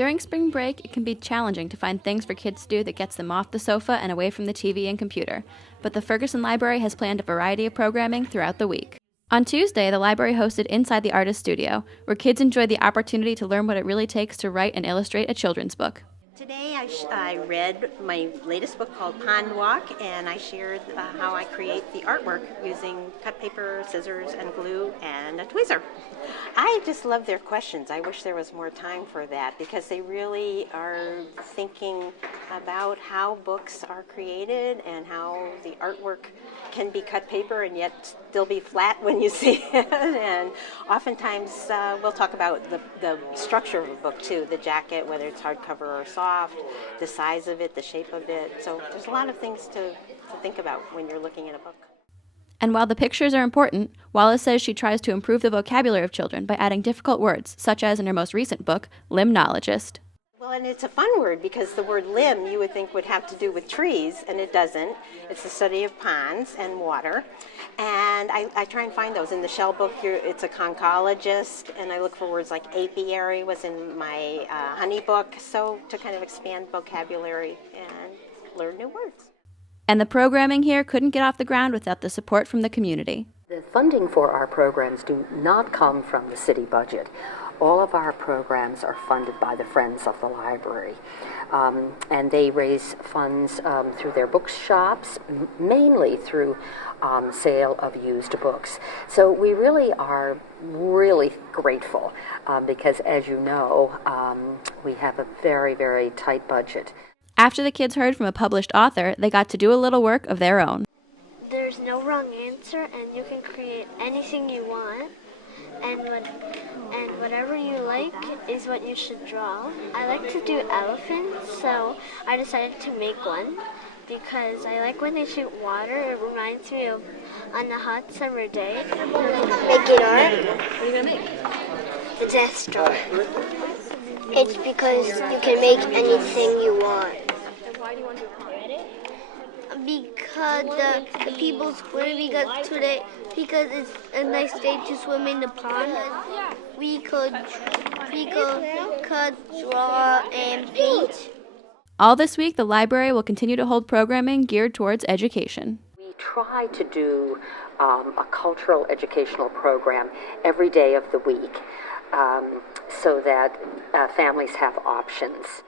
During spring break, it can be challenging to find things for kids to do that gets them off the sofa and away from the TV and computer, but the Ferguson Library has planned a variety of programming throughout the week. On Tuesday, the library hosted Inside the Artist Studio, where kids enjoyed the opportunity to learn what it really takes to write and illustrate a children's book. Today I read my latest book called Pond Walk, and I shared how I create the artwork using cut paper, scissors, and glue, and a tweezer. I just love their questions. I wish there was more time for that because they really are thinking about how books are created and how the artwork can be cut paper and yet still be flat when you see it. And oftentimes we'll talk about the structure of a book too, the jacket, whether it's hardcover or soft, the size of it, the shape of it. So there's a lot of things to think about when you're looking at a book. And while the pictures are important, Wallace says she tries to improve the vocabulary of children by adding difficult words, such as in her most recent book, Limnologist. Well, and it's a fun word because the word limb you would think would have to do with trees, and it doesn't. It's the study of ponds and water. And I try and find those. In the Shell book, it's a conchologist, and I look for words like apiary was in my honey book, so to kind of expand vocabulary and learn new words. And the programming here couldn't get off the ground without the support from the community. The funding for our programs do not come from the city budget. All of our programs are funded by the Friends of the Library, and they raise funds through their bookshops, mainly through sale of used books. So we really are really grateful because, as you know, we have a very, very tight budget. After the kids heard from a published author, they got to do a little work of their own. There's no wrong answer, and you can create anything you want, and whatever you like is what you should draw. I like to do elephants, so I decided to make one because I like when they shoot water. It reminds me of on a hot summer day. Making art. What are you going to make? The Death Star. It's because you can make anything you want. And why do you want to create it? Because the people swim, because it's a nice day to swim in the pond. We could draw and paint. All this week, the library will continue to hold programming geared towards education. We try to do a cultural educational program every day of the week so that families have options.